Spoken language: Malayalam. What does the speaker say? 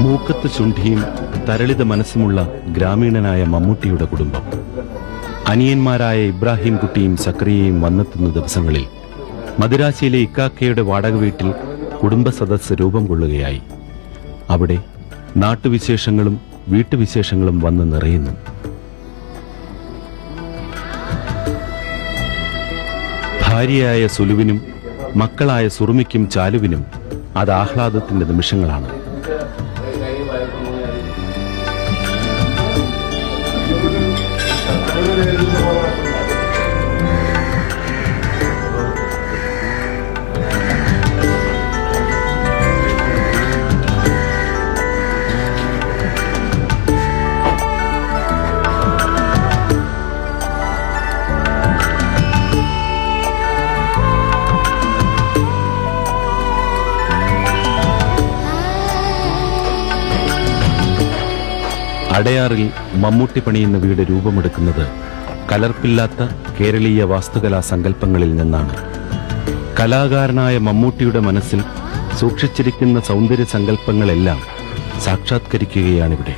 മൂക്കത്ത് ശുണ്ഠിയും തരളിത മനസ്സുമുള്ള ഗ്രാമീണനായ മമ്മൂട്ടിയുടെ കുടുംബം. അനിയന്മാരായ ഇബ്രാഹിം കുട്ടിയും സക്രിയയും വന്നെത്തുന്ന ദിവസങ്ങളിൽ മദിരാശിയിലെ ഇക്കാക്കയുടെ വാടക വീട്ടിൽ കുടുംബസദസ്സ് രൂപം കൊള്ളുകയായി. അവിടെ നാട്ടുവിശേഷങ്ങളും വീട്ടുവിശേഷങ്ങളും വന്ന് നിറയുന്നു. ഭാര്യയായ സുലുവിനും മക്കളായ സുറുമിക്കും ചാലുവിനും അത് ആഹ്ലാദത്തിന്റെ നിമിഷങ്ങളാണ്. അടയാറിൽ മമ്മൂട്ടി പണിയുന്ന വീട് രൂപമെടുക്കുന്നത് കലർപ്പില്ലാത്ത കേരളീയ വാസ്തുകലാ സങ്കല്പങ്ങളിൽ നിന്നാണ്. കലാകാരനായ മമ്മൂട്ടിയുടെ മനസ്സിൽ സൂക്ഷിച്ചിരിക്കുന്ന സൗന്ദര്യ സങ്കല്പങ്ങളെല്ലാം സാക്ഷാത്കരിക്കുകയാണിവിടെ.